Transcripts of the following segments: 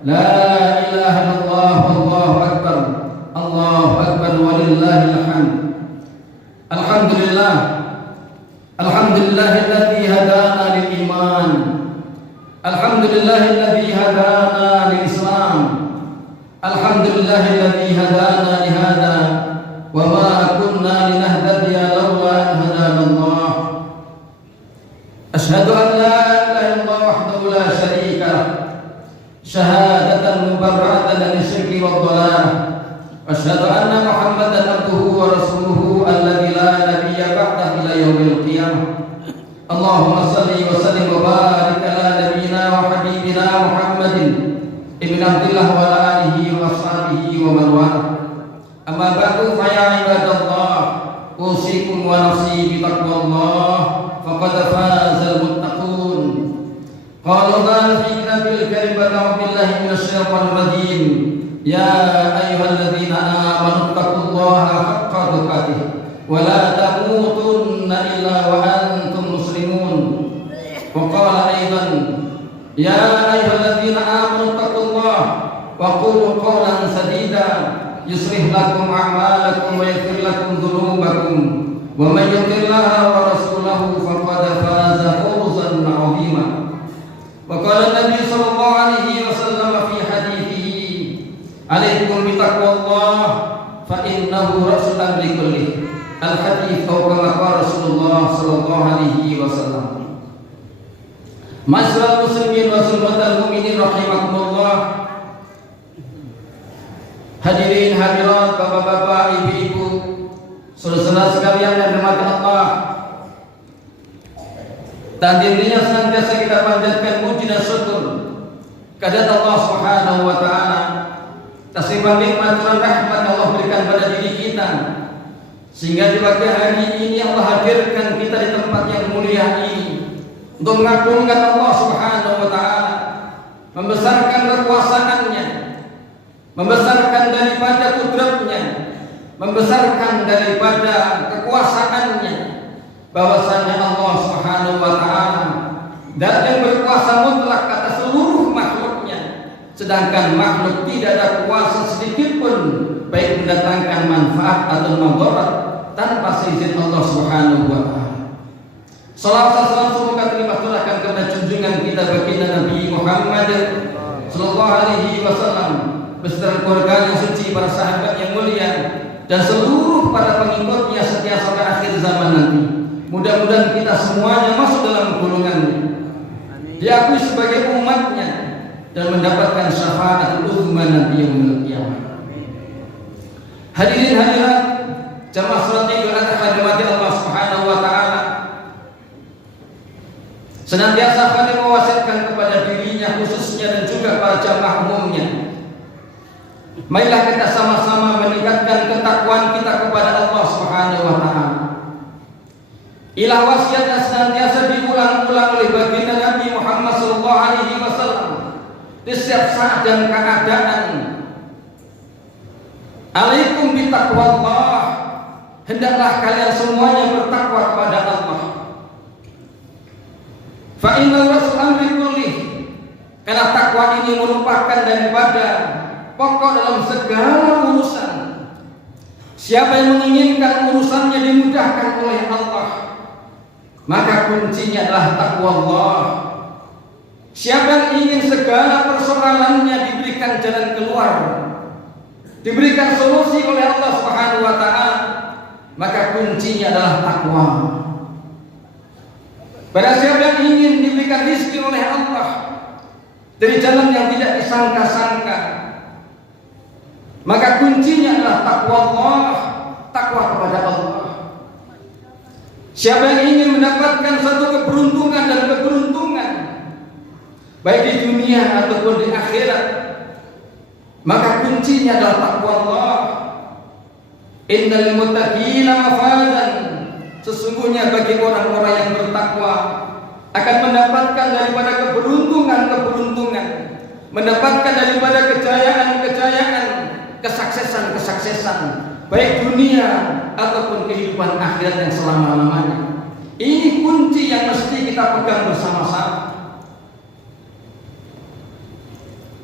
لا إله إلا الله والله أكبر الله أكبر ولله الحمد. الحمد لله الحمد لله الذي هدانا للإيمان. الحمد لله الذي هدانا للإسلام. الحمد لله الذي هدانا لهذا وما كنا لنهتدي لولا أن هدانا الله. أشهد أن لا إله إلا الله وحده لا شريك له شهادة مبرأة من الشرك والضلال. أشهد أن محمدا عبده ورسوله الذي لا نبي بعده إلى يوم القيامة. اللهم صل وسلم وبارك على نبينا وحبيبنا محمد ابن عبد الله وعلى آله وأصحابه ومن والاه. أما بعد فيا عباد الله أوصيكم ونفسي بتقوى الله فقد فاز المتقون. قال الله في كتابه الكريم بعد أعوذ بالله من الشيطان الرجيم يا أيها الذين آمنوا اتقوا الله حق تقاته ولا تموتن إلا وأنتم مسلمون. وقال أيضا يا أيها الذين آمنوا اتقوا الله وقولوا قولا سديدا يصلح لكم أعمالكم ويغفر لكم ذنوبكم ومن يطع الله ورسوله فقد فاز فوزا عظيما. وقال النبي صلى الله عليه وسلم في حديثه عليكم بتقوى الله فإنه رأس الأمر كله. الحديث أو كما قال رسول الله صلى الله عليه وسلم. Masyaallah muslimin wa sunnatul mu'minin rahimakumullah. Hadirin hadirat, bapak-bapak, ibu-ibu, saudara-saudara sekalian yang dirahmati Allah. Tandinnya senantiasa kita panjatkan puji dan syukur kepada Allah Subhanahu wa taala atas nikmat dan rahmat Allah berikan pada diri kita, sehingga di pagi hari ini Allah hadirkan kita di tempat yang mulia ini untuk mengagungkan Allah Subhanahu wa taala, membesarkan kekuasaannya, membesarkan daripada kudratnya, membesarkan daripada kekuasaannya, bahwasanya Allah Subhanahu wa taala dan yang berkuasa mutlak atas seluruh makhluknya, sedangkan makhluk tidak ada kuasa sedikit pun baik mendatangkan manfaat atau mudarat tanpa seizin Allah Subhanahu wa taala. Salawat salam semoga terlimpah curahkan kepada junjungan kita baginda Nabi Muhammad sallallahu alaihi wasallam beserta keluarga yang suci, para sahabat yang mulia dan seluruh para pengikutnya setia sampai akhir zaman nanti. Mudah-mudahan kita semuanya masuk dalam golongannya, diakui sebagai umatnya dan mendapatkan syafaat uzma nanti yaumil qiyamah. Hadirin hadirat jamaah salat Idul Adha dimati Allah Subhanahu wa taala, senantiasa kami mewasiatkan kepada dirinya khususnya dan juga para jamaah umumnya, marilah kita sama-sama meningkatkan ketakwaan kita kepada Allah Subhanahu wa taala. Ilah wasiat yang senantiasa diulang-ulang oleh baginda Nabi Muhammad sallallahu alaihi wasallam di setiap saat dan keadaan. Alaikum bitaqwallah, hendaklah kalian semuanya bertakwa kepada Allah. Fa inna rasul amri kullih, karena takwa ini merupakan daripada pokok dalam segala urusan. Siapa yang menginginkan urusannya dimudahkan oleh Allah, maka kuncinya adalah takwa Allah. Siapa yang ingin segala persoalannya diberikan jalan keluar, diberikan solusi oleh Allah Subhanahu wa taala, maka kuncinya adalah takwa. Pada siapa yang ingin diberikan rezeki oleh Allah dari jalan yang tidak disangka-sangka, maka kuncinya adalah takwa Allah, takwa kepada Allah. Siapa yang ingin mendapatkan satu keberuntungan dan keberuntungan baik di dunia ataupun di akhirat, maka kuncinya adalah takwa Allah. Innal muttaqina mafazan, sesungguhnya bagi orang-orang yang bertakwa akan mendapatkan daripada keberuntungan-keberuntungan, mendapatkan daripada kejayaan-kejayaan, kesuksesan-kesuksesan baik dunia ataupun kehidupan akhirat yang selama-lamanya. Ini kunci yang mesti kita pegang bersama-sama.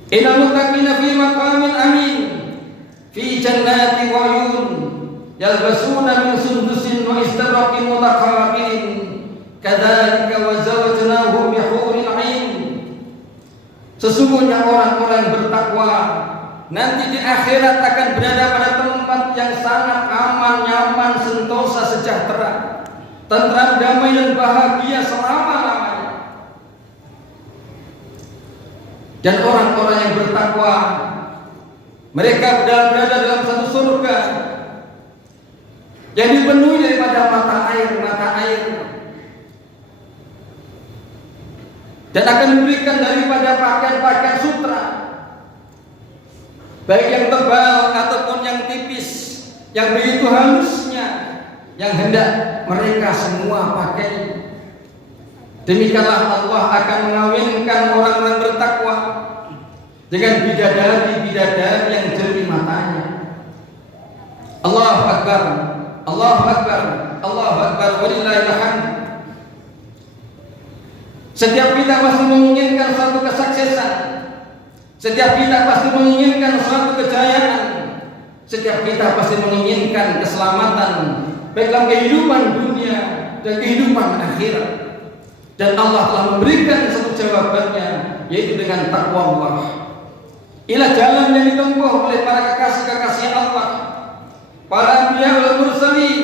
Innal muttaqina fi maqamin amin fi jannati wa 'uyun yalbasuna min sundusin wa istabraqin mutaqabilin kadzalika wa zawwajnahum bi huril 'ain. Sesungguhnya orang-orang bertakwa nanti di akhirat akan berada pada tempat yang sangat aman, nyaman, sentosa, sejahtera, tentram, damai dan bahagia selama-lamanya. Dan orang-orang yang bertakwa mereka berada dalam satu surga yang dipenuhi daripada mata air dan akan diberikan daripada pakaian-pakaian sutra, baik yang tebal ataupun yang tipis, yang begitu halusnya, yang hendak mereka semua pakai. Demikianlah Allah akan mengawinkan orang-orang bertakwa dengan bidadari-bidadari yang jernih matanya. Allahu Akbar, Allahu Akbar, Allahu Akbar, walillahil hamd. Setiap kita pasti menginginkan suatu kesuksesan. Setiap kita pasti menginginkan suatu kejayaan. Setiap kita pasti menginginkan keselamatan baik dalam kehidupan dunia dan kehidupan akhirat. Dan Allah telah memberikan satu jawabannya, yaitu dengan takwa Allah. Inilah jalan yang ditempuh oleh para kekasih-kekasih Allah, para anbiya wal mursalin,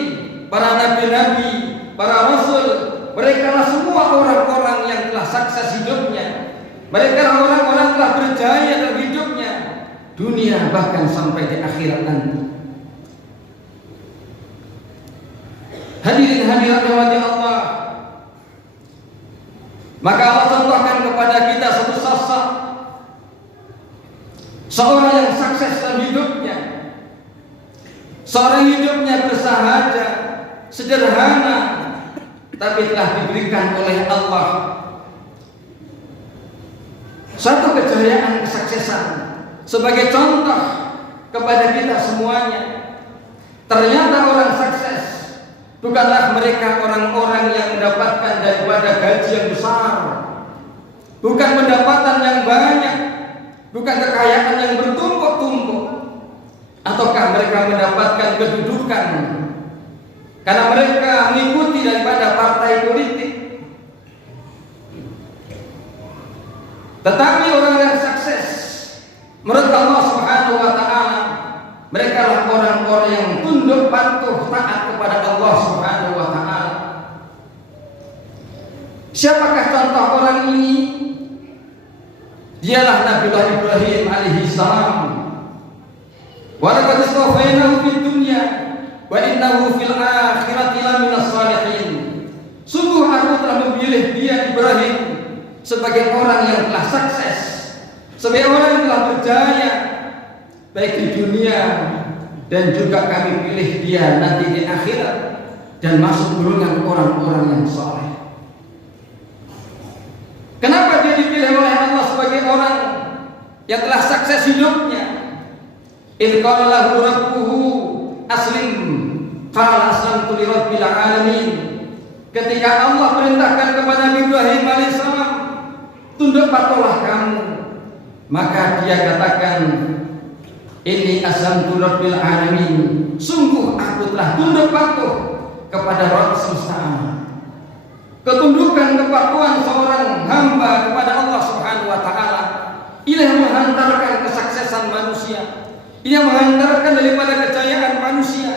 para nabi-nabi, para rasul. Mereka lah semua orang-orang yang telah sukses hidupnya. Mereka lah orang-orang yang telah berjaya dalam hidupnya, dunia bahkan sampai di akhirat nanti. Hadirin hadirat rahmati Allah, maka Allah contohkan kepada kita satu sosok seorang yang sukses dalam hidupnya, seorang hidupnya bersahaja, sederhana, tapi telah diberikan oleh Allah satu kejayaan, kesuksesan sebagai contoh kepada kita semuanya. Ternyata orang sukses bukanlah mereka orang-orang yang mendapatkan daripada gaji yang besar, bukan pendapatan yang banyak, bukan kekayaan yang bertumpuk-tumpuk, ataukah mereka mendapatkan kedudukan karena mereka mengikuti daripada partai politik. Tetapi orang yang sukses menurut Allah Subhanahu wa taala, mereka lah orang-orang yang tunduk patuh taat kepada Allah Subhanahu wa taala. Siapakah contoh orang ini? Dialah Nabiullah Ibrahim alaihi salam. Wa laqad istafainahu fid dunya wa innahu fil akhirati laminas shalihin. Sungguh aku telah memilih dia Ibrahim sebagai orang yang telah sukses, sebagai orang yang telah berjaya baik di dunia, dan juga kami pilih dia nanti di akhirat dan masuk golongan orang-orang yang saleh. Kenapa dia dipilih oleh Allah sebagai orang yang telah sukses hidupnya? In qala lahu rabbuhu aslim qala aslamtu li rabbil alamin. Ketika Allah perintahkan kepada Nabi Ibrahim alaihissalam, tunduk patuhlah kamu, maka dia katakan, ini aslamtu rabbil alamin, sungguh aku telah tunduk patuh kepada Rabb semesta alam. Ketundukan kepatuhan seorang hamba kepada Allah Subhanahu wa taala ini yang menghantarkan kesuksesan manusia, ini yang menghantarkan daripada kejayaan manusia,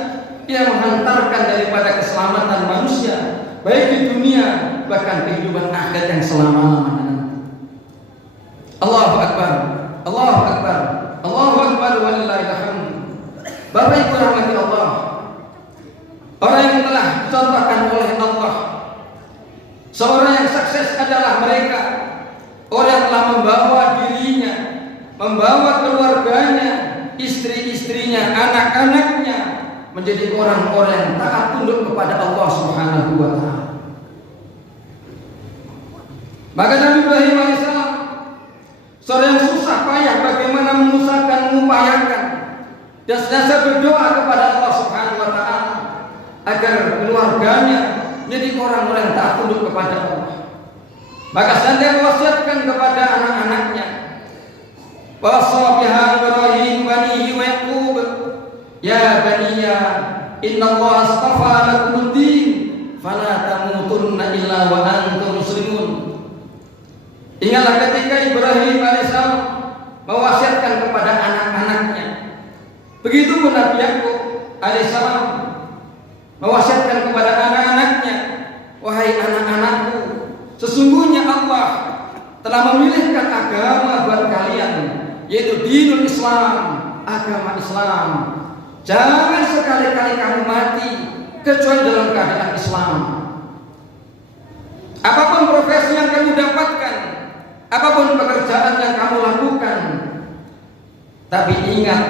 ini yang menghantarkan daripada keselamatan manusia baik di dunia bahkan kehidupan akhirat yang selama-lamanya. Allahu Akbar, Allahu Akbar, Allahu Akbar, walillahil hamd. Bapak Ibu rahmati Allah, orang yang telah dicontohkan oleh Allah, seorang yang sukses adalah mereka orang yang telah membawa dirinya, membawa keluarganya, istri-istrinya, anak-anaknya menjadi orang-orang yang taat tunduk kepada Allah Subhanahu wa taala. Maka Nabi Ibrahim alaihissalam, seorang yang susah payah bagaimana mengusahakan, mengupayakan dan senantiasa berdoa kepada Allah Subhanahu wa taala agar keluarganya menjadi orang-orang yang taat tunduk kepada Allah. Maka senantiasa wasiatkan kepada anak-anaknya, Wasa biha Ibrahim banihi wa Yaqub ya baniya inna Allah astafa lakumud din fala tamutunna illa wa antum muslimun. Ingatlah ketika Ibrahim alaihissalam mewasiatkan kepada anak-anaknya. Begitu pun Nabi Yakub alaihissalam mewasiatkan kepada anak-anaknya, wahai anak-anakku, sesungguhnya Allah telah memilihkan agama buat kalian, yaitu dinul Islam, agama Islam. Jangan sekali-kali kamu mati kecuali dalam keadaan Islam. Apapun profesi yang kamu dapatkan, apapun pekerjaan yang kamu lakukan, tapi ingat,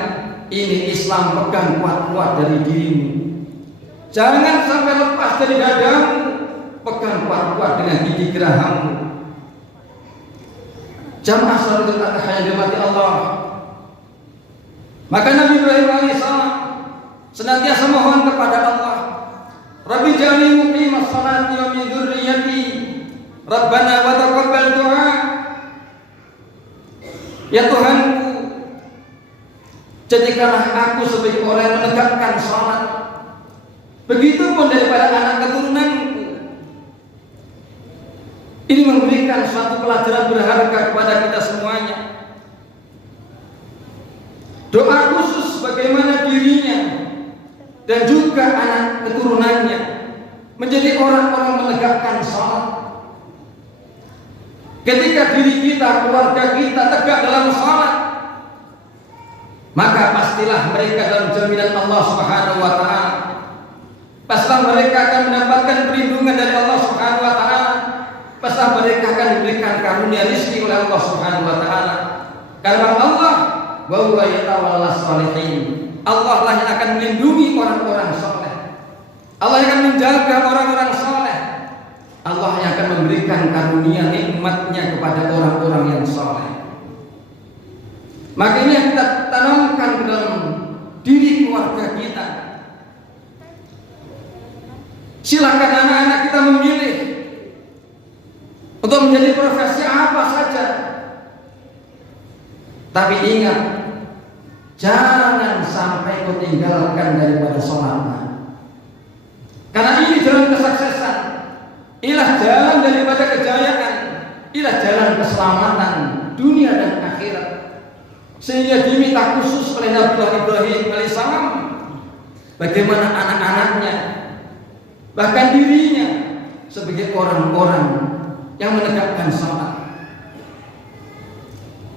ini Islam pegang kuat-kuat dari dirimu. Jangan sampai lepas dari dadamu, pegang kuat-kuat dengan gigi gerahammu. Jamaah salatul adha yang dirahmati Allah. Maka Nabi Ibrahim alaihissalam senantiasa mohon kepada Allah, Rabbi ja'alni muqimas salati wa min dzurriyyati Rabbana wa taqabbal du'a. Ya Tuhanku, jadikanlah aku sebagai orang yang menegakkan salat, begitupun daripada anak keturunanku. Ini memberikan suatu pelajaran berharga kepada kita semuanya. Doa khusus bagaimana dirinya dan juga anak keturunannya menjadi orang-orang menegakkan salat. Ketika diri kita, keluarga kita tegak dalam salat, maka pastilah mereka dalam jaminan Allah Subhanahu wa taala. Pastilah mereka akan mendapatkan perlindungan dari Allah Subhanahu wa taala. Pastilah mereka akan diberikan karunia rezeki oleh Allah Subhanahu wa taala. Karena Allah wa huwa yatawallas shalihin. Allah lah yang akan melindungi orang-orang saleh. Allah yang akan menjaga orang-orang saleh. Allah yang akan memberikan karunia nikmatnya kepada orang-orang yang saleh. Makanya kita tanamkan ke dalam diri keluarga kita. Silakan anak-anak kita memilih untuk menjadi profesi apa saja. Tapi ingat, jangan sampai kau tinggalkan daripada sholatnya. Karena ini jalan kesuksesan, inilah jalan daripada kejayaan, inilah jalan keselamatan dunia dan akhirat. Sehingga diminta khusus oleh Nabi Ibrahim alaihissalam, bagaimana anak-anaknya, bahkan dirinya sebagai orang-orang yang menegakkan salat.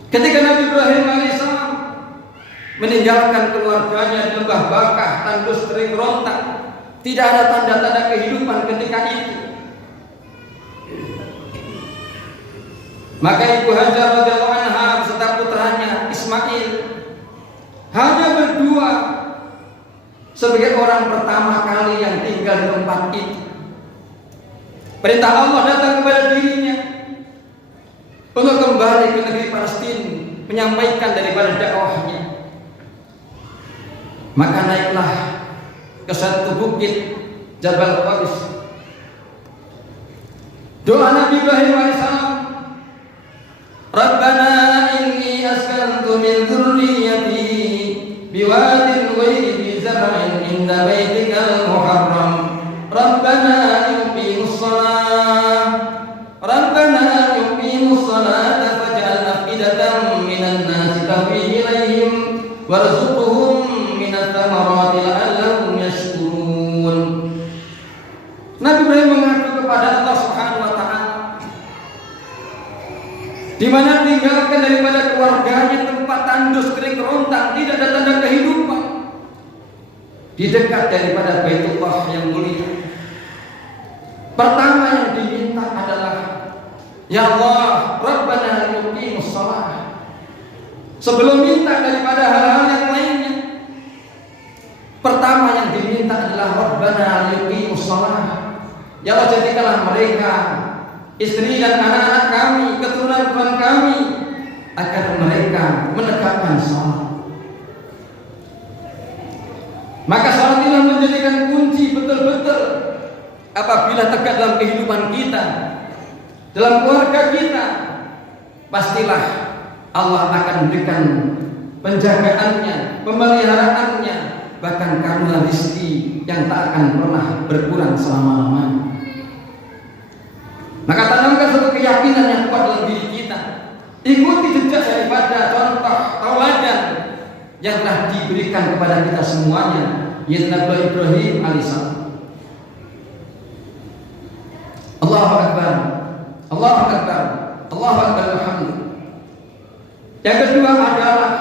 Ketika Nabi Ibrahim alaihissalam meninggalkan keluarganya di lembah Bakah, tandus kering rontak, tidak ada tanda-tanda kehidupan ketika itu. Maka Ibu Hajar radhiyallahu anha beserta putranya Ismail hanya berdua sebagai orang pertama kali yang tinggal di tempat itu. Perintah Allah datang kepada dirinya untuk kembali ke negeri Palestina, menyampaikan daripada dakwahnya. Maka naiklah ke satu bukit Jabal Qadis. Doa Nabi Ibrahim alaihissalam, Rabbana inni askantu min dzurriyyati biwadin ghairi dzi zar'in inda baitikal muharram. Rabbana yuqimus shalah. Rabbana yuqimus salata faj'al afidatan minan nasi tahwi ilaihim warzuqhum minat thamarati la'allahum yashkurun. Nabi Ibrahim mengadu kepada Allah Subhanahu wa taala, di mana tinggalkan daripada keluarganya tempat tandus kering kerontang, tidak ada tanda kehidupan, di dekat daripada Baitullah yang mulia. Pertama yang diminta adalah, ya Allah, Rabbana yuqimus shalah. Sebelum minta daripada hal-hal yang lainnya, pertama yang diminta adalah Rabbana yuqimus shalah. Ya Allah, jadikanlah mereka, istri dan anak-anak kami, keturunan kami, agar mereka menegakkan salat. Maka salat ini menjadikan kunci betul-betul apabila tegak dalam kehidupan kita, dalam keluarga kita, pastilah Allah akan memberikan penjagaannya, pemeliharaannya, bahkan karena rezeki yang tak akan pernah berkurang selama-lamanya. Maka tanamkan satu keyakinan yang kuat dalam diri kita. Ikuti jejak daripada contoh tauladan yang telah diberikan kepada kita semuanya, yaitu Nabi Ibrahim alaihissalam. Allahu Akbar, Allahu Akbar, Allahu Akbar, alhamdulillah. Yang kedua adalah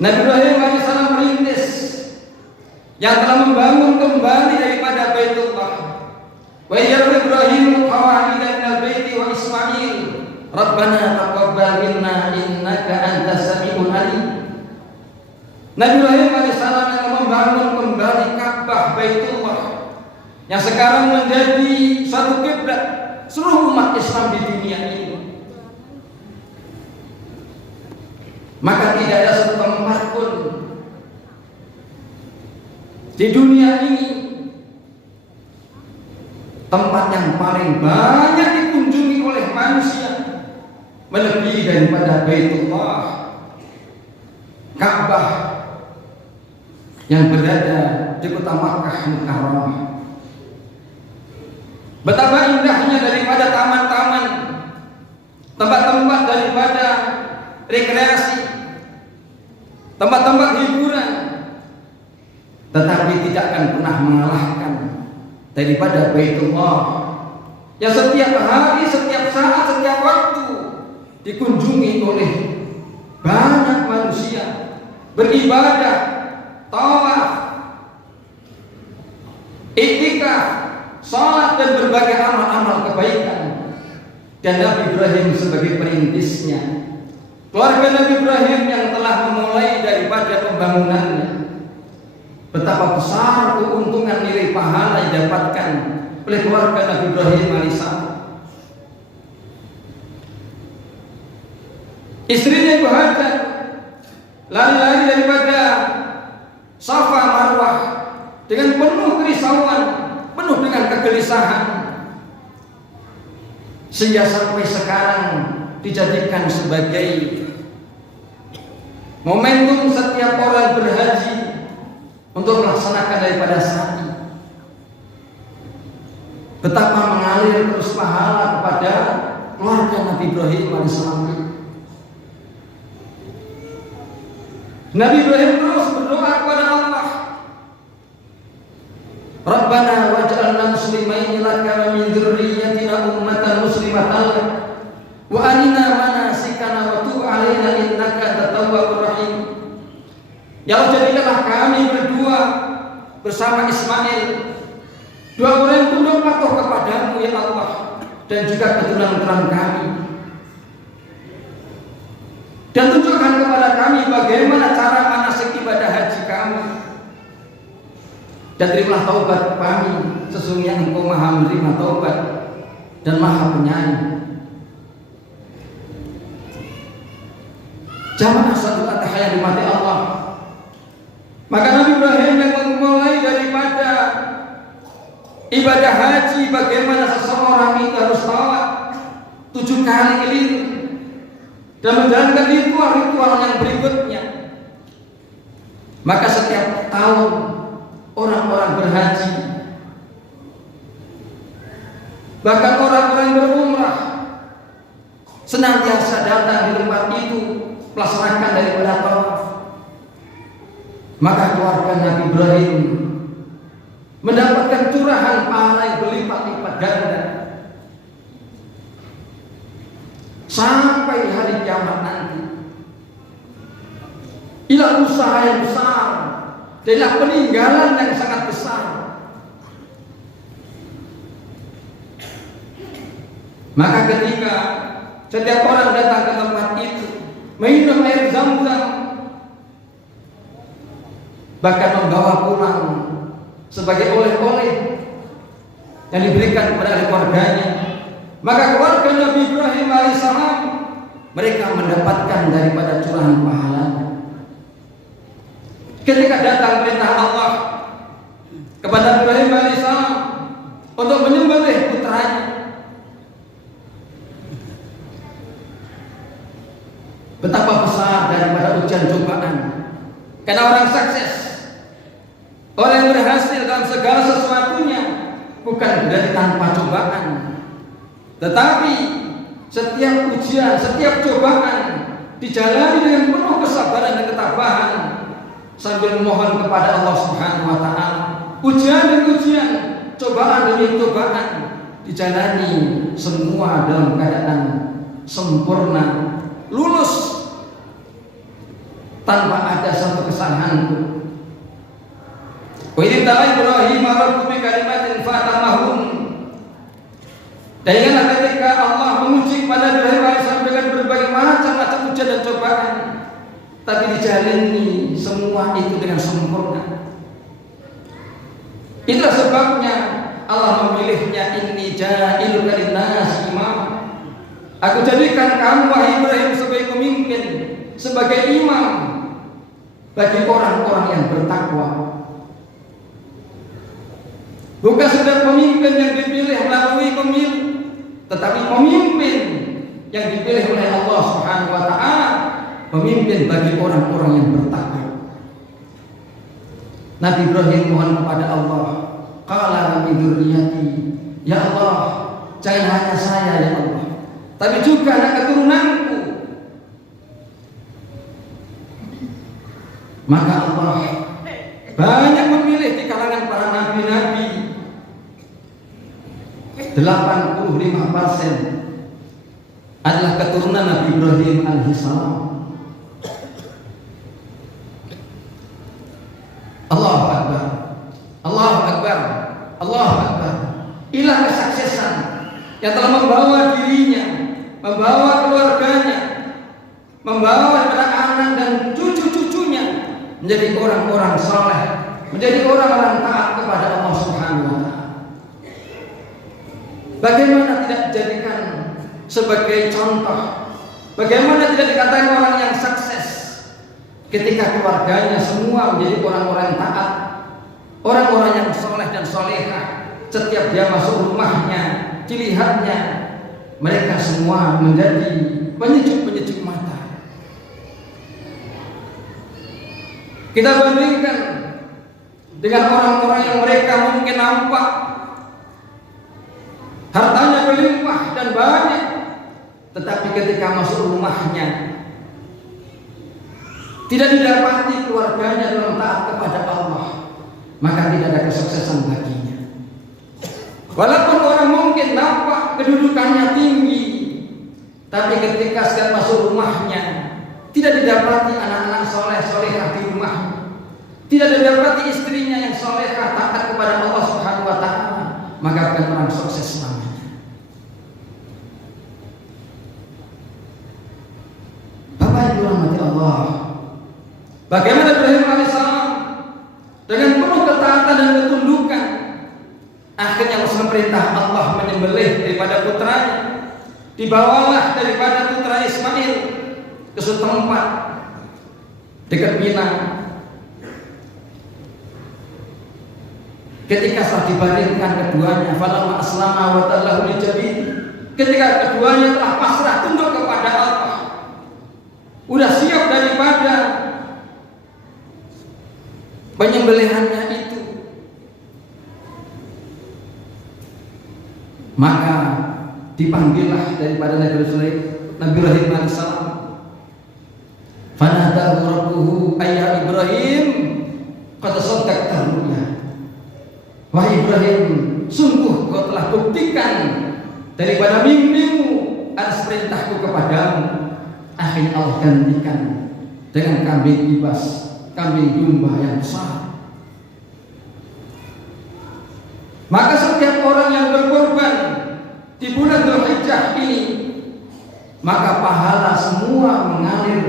Nabi Ibrahim alaihissalam merintis yang telah membangun kembali daripada Baitullah. Wa yarfa Ibrahim qawa'ida minal baiti wa Ismail Rabbana taqabbal minna innaka antas samiul alim. Nabi Ibrahim alaihissalam yang membangun kembali Ka'bah Baitullah yang sekarang menjadi satu kiblat seluruh umat Islam di dunia ini. Maka tidak ada satu tempat pun di dunia ini tempat yang paling banyak dikunjungi oleh manusia melebihi daripada Baitullah, Ka'bah yang berada di kota Makkah Mukarramah. Betapa indahnya daripada taman-taman, tempat-tempat daripada rekreasi, tempat-tempat hiburan, tetapi tidak akan pernah mengalahkan daripada Baitullah yang setiap hari, setiap saat, setiap waktu dikunjungi oleh banyak manusia, beribadah, tawaf, iktikaf, salat dan berbagai amal-amal kebaikan. Dan Nabi Ibrahim sebagai perintisnya, keluarga Nabi Ibrahim yang telah memulai daripada pembangunannya, betapa besar keuntungan nilai pahala yang didapatkan oleh keluarga Nabi Ibrahim alaihissalam. Istrinya Ibu Hajar lari-lari daripada Safa Marwah dengan penuh kerisauan, penuh dengan kegelisahan, sehingga sampai sekarang dijadikan sebagai momentum setiap orang berhaji untuk melaksanakan daripada sa'i. Betapa mengalir terus pahala kepada keluarga Nabi Ibrahim alaihissalam. Nabi Ibrahim terus berdoa kepada Allah, Rabbana waj'alna muslimaini laka wa min dzurriyyatina ummatan muslimatan lak wa arina manasikana wa tub 'alaina innaka antat tawwabur rahim. Ya Allah, jadikanlah kami berdua bersama Ismail, dua orang yang tunduk patuh kepadamu ya Allah, dan juga keturunan kami. Dan tunjukkan kepada kami bagaimana cara manasik ibadah haji kami. Dan terimalah taubat kami, sesungguhnya Engkau Maha menerima taubat dan Maha penyayang. Jamaah salat yang dimati Allah. Maka Nabi Ibrahim yang memulai daripada ibadah haji, bagaimana seseorang itu harus tawaf 7 kali keliling dan menjalankan ritual-ritual yang berikutnya. Maka setiap tahun orang-orang berhaji, bahkan orang-orang berumrah, senantiasa datang di tempat itu melaksanakan daripada tawaf. Maka keluarga Nabi Ibrahim mendapatkan curahan pahala yang berlipat-lipat ganda sampai hari kiamat nanti. Inilah usaha yang besar, adalah peninggalan yang sangat besar. Maka ketika setiap orang datang ke tempat itu, minum air Zam-Zam, bahkan membawa pulang sebagai oleh-oleh yang diberikan kepada keluarganya, maka keluarga Nabi Ibrahim alaihissalam mereka mendapatkan daripada curahan pahalanya. Ketika datang perintah Allah kepada Ibrahim alaihissalam untuk menyembelih putranya, Betapa besar daripada ujian cobaan. Karena orang sukses, orang yang berhasil dalam segala sesuatunya bukan berarti tanpa cobaan. Tetapi setiap ujian, setiap cobaan dijalani dengan penuh kesabaran dan ketabahan sambil memohon kepada Allah Subhanahu wa taala. Ujian demi ujian, cobaan demi cobaan dijalani semua dalam keadaan sempurna, lulus tanpa ada satu kesalahan pun. Wa idh tala Ibrahim rabbuhu bi kalimatin fatamahum. Dan ingatlah ketika Allah menguji pada Ibrahim alaihissalam dengan berbagai macam ujian dan cobaan, tapi dijalani semua itu dengan sempurna. Itulah sebabnya Allah memilihnya, inni ja'iluka lin-nasi imam. Aku jadikan kamu wahai Ibrahim sebagai pemimpin, sebagai imam bagi orang-orang yang bertakwa. Bukan sekedar pemimpin yang dipilih melalui pemilu, tetapi pemimpin yang dipilih oleh Allah Subhanahu wa taala, pemimpin bagi orang-orang yang bertakwa. Nabi Ibrahim mohon kepada Allah, qala min dzurriyyati, ya Allah, jangan hanya saya ya Allah, tapi juga anak keturunanku. Maka Allah banyak memilih di kalangan para nabi-nabi. 85% adalah keturunan Nabi Ibrahim alaihissalam. Allahu Akbar, Allahu Akbar, Allahu Akbar. Inilah kesuksesan yang telah membawa dirinya, membawa keluarganya, membawa anak dan cucu-cucunya menjadi orang-orang saleh, menjadi orang-orang taat kepada Allah Subhanahu wa taala. Bagaimana tidak dijadikan sebagai contoh? Bagaimana tidak dikatakan orang yang sukses ketika keluarganya semua menjadi orang-orang yang taat, orang-orang yang soleh dan solehah. Setiap dia masuk rumahnya, dilihatnya mereka semua menjadi penyejuk-penyejuk mata. Kita bandingkan dengan orang-orang yang mereka mungkin nampak hartanya berlimpah dan banyak, tetapi ketika masuk rumahnya tidak didapati keluarganya dalam taat kepada Allah, maka tidak ada kesuksesan baginya. Walaupun orang mungkin nampak kedudukannya tinggi, tapi ketika sedang masuk rumahnya tidak didapati anak-anak soleh solehah di rumahnya, tidak didapati istrinya yang solehah taat kepada Allah Subhanahu wa taala, maka bukan orang sukses namanya. Bapak Ibu rahmati Allah, bagaimana Ibrahim alaihissalam dengan penuh ketaatan dan ketundukan akhirnya Rasul perintah Allah menyembelih daripada putranya, dibawalah daripada putra Ismail ke suatu tempat dekat Mina. Ketika setelah dibaringkan keduanya, falamma aslama wa tallahu lijabin, ketika keduanya telah pasrah tunduk kepada Allah, udah siap daripada penyembelihannya itu, maka dipanggillah daripada Nabi Ibrahim alaihissalam. Fanadahu rabbuhu ayya Ibrahim qad saddaqta ru'ya. Wahai Ibrahim, sungguh kau telah buktikan daripada mimpimu atas perintahku kepadamu. Akhirnya Allah gantikan dengan kambing kibas, kambing domba yang besar. Maka setiap orang yang berkorban di bulan Dzulhijjah ini, maka pahala semua mengalir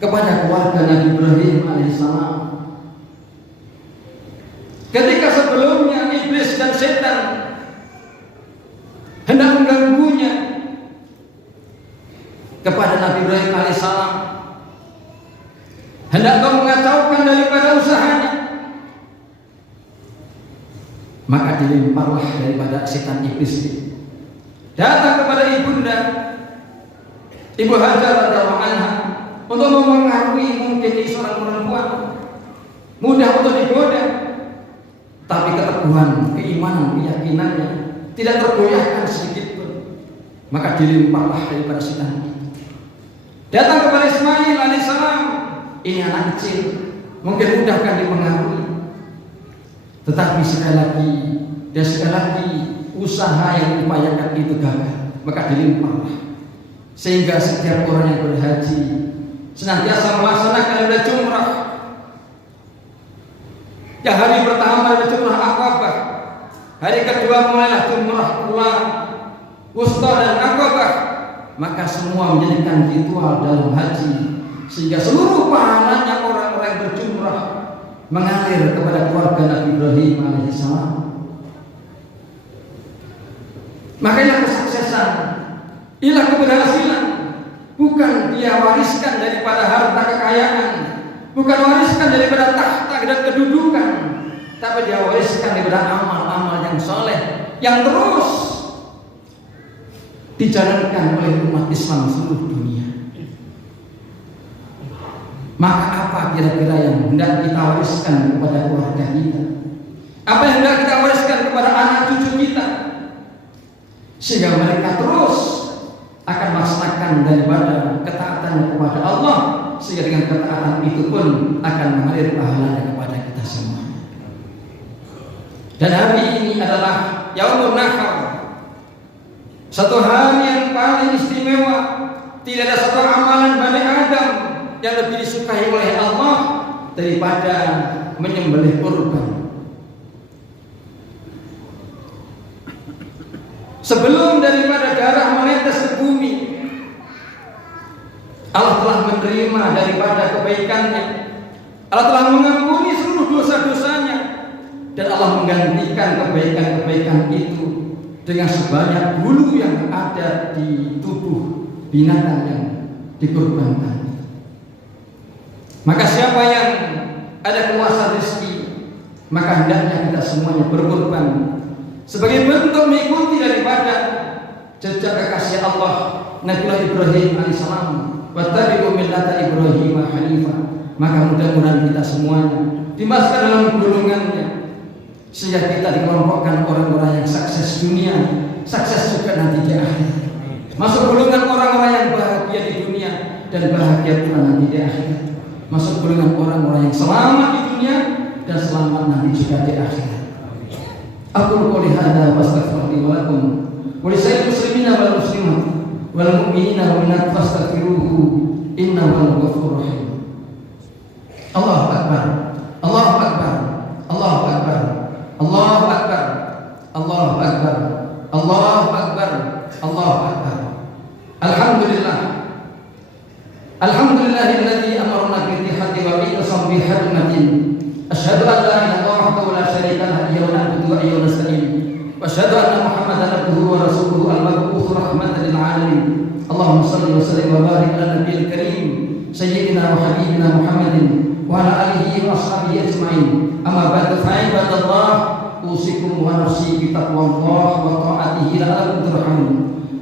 kepada keluarga Nabi Ibrahim alaihissalam. Ketika sebelumnya iblis dan setan hendak mengganggunya kepada Nabi Ibrahim alaihissalam, hendak mengacaukan daripada usahanya, maka dilemparlah daripada setan iblis datang kepada ibunda Ibu Hajar radhiyallahu anha untuk mempengaruhi mungkin seorang perempuan mudah untuk digoda, tapi keteguhan keimanan keyakinannya tidak tergoyahkan sedikit pun, maka dilimpahlah daripada sitaan itu. Datang kepada Ismail alaihissalam, ini anak kecil, mungkin mudah kan dipengaruhi, tetapi sekali lagi usaha yang diupayakan itu gagal, maka dilimpahlah. Sehingga setiap orang yang berhaji senantiasa melaksanakan ibadah jumrah. Ya, hari pertama ada jumrah Aqabah, hari kedua mulailah jumrah pulang, wusta dan Aqabah. Maka semua menjadikan ritual dalam haji, sehingga seluruh pahalanya orang-orang yang berjumrah mengalir kepada keluarga Nabi Ibrahim alaihissalam. Makanya kesuksesan, inilah keberhasilan, bukan dia wariskan daripada harta kekayaan, bukan wariskan daripada tahta dan kedudukan, tapi dia wariskan daripada amal-amal yang soleh yang terus dijalankan oleh umat Islam seluruh dunia. Maka apa kira-kira yang hendak kita wariskan kepada keluarga kita? Apa yang hendak kita wariskan kepada anak cucu kita? Sehingga mereka terus akan melaksanakan daripada ketaatan kepada Allah, sehingga dengan ketaatan itu pun akan mengalir pahalanya kepada kita semua. Dan hari ini adalah Yaumun Nahar, satu hari yang paling istimewa. Tidak ada satu amalan Bani Adam yang lebih disukai oleh Allah daripada menyembelih kurban. Sebelum daripada darah menetes ke bumi, Allah telah menerima daripada kebaikannya. Allah telah mengampuni seluruh dosa-dosanya, dan Allah menggantikan kebaikan-kebaikan itu dengan sebanyak bulu yang ada di tubuh binatang yang dikurbankan. Maka siapa yang ada kuasa rezeki, maka hendaknya kita semuanya berkorban sebagai bentuk mengikuti daripada jejak kekasih Allah Nabiullah Ibrahim alaihissalam, wattabi'u millata Ibrahim hanifah. Maka mudah-mudahan kita semuanya dimasukkan dalam golongannya, sehingga kita dikelompokkan orang-orang yang sukses dunia, sukses juga nanti di akhirat. Masuk golongan orang-orang yang bahagia di dunia dan bahagia pula nanti di akhirat. Masuk golongan orang-orang yang selamat di dunia dan selamat nanti juga di akhirat. Aku qouli hadza wa astaghfirullahi wa lakum wa lisa'il muslimina wal muslimat wal mu'minina wal mu'minat fastaghfiruhu innahu ghafurur rahim. Allahu akbar. Allahu akbar. Allahu akbar. Allahu akbar. Allahu akbar. Allahu akbar. Allahu akbar. Alhamdulillah. Alhamdulillahilladzi amarna bi ittihadi wa iqsam bi hurmatin. Asyhadu an la ilaha illallah wahdahu la syarika lahu wa na'budu wa nasta'in. Wa asyhadu anna Muhammadan abduhu wa rasuluhu al-mab'uts rahmatan lil alamin. Allahumma shalli wa sallim wa barik ala nabiyil karim sayyidina wa habibina Muhammadin wa ala alihi wa ashabihi ajma'in. Amma ba'du fa ibadallah, usikum wa nafsi bi taqwallah wa ta'atihi la'allakum turhamun.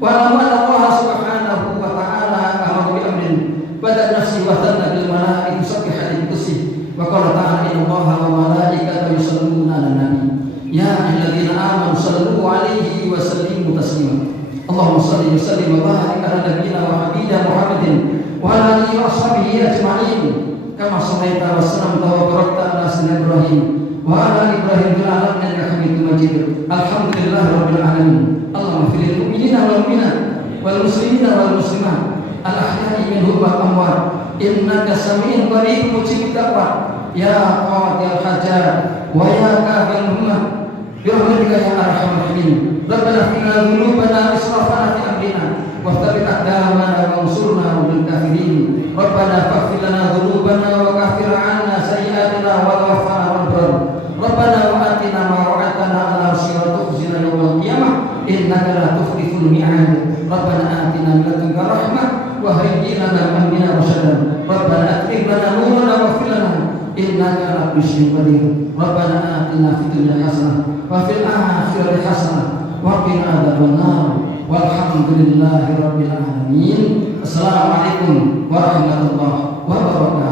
Wa anna Allah subhanahu wa ta'ala amara bi amrin bada nafsi wa tanna bil malaikati subhanahu wa qala ta'ala inna Allaha wa malaikatahu yusalluna 'alan nabi ya ayyuhalladzina amanu sallu 'alaihi wa sallimu taslima. Allahumma shalli wa sallim wa barik ala nabiyyina wa habibina Muhammadin wa ala alihi wa ashabihi ajma'in kama shallaita wa sallamta wa barakta ala sayyidina Ibrahim wa ala ali Ibrahim fil alamin innaka Hamidum Majid. Alhamdulillahirabbil alamin. Allahumma fil mu'minina wal mu'minat wal muslimina wal muslimat al ahya'i minhum wal amwat innaka sami'un qarib mujibud da'wat ya qadil hajat wa ya kafil ummah bi rahmatika ya arhamar rahimin. Rabbana qina dhunubana israfana fi amrina wa thabbit aqdamana wa ansurna bil kafirin. Rabbana faghfir lana dhunubana wa kaffir 'anna sayyi'atina wa tawaffana rabbar. Rabbana wa atina ma wa'adtana 'ala rusulika wa tukhzina yawmal qiyamah innaka la tukhliful mi'ad. Rabbana atina min ladunka rahmah wa hayyi lana min amrina rashadan. Rabbana atmim lana nurana waghfir lana innaka ala kulli syai'in qadir. Rabbana atina fid dunya hasanah wa fil akhirati hasanah wa qina adzabannar. Walhamdulillahi rabbil alamin. Wassalamualaikum warahmatullahi wabarakatuh.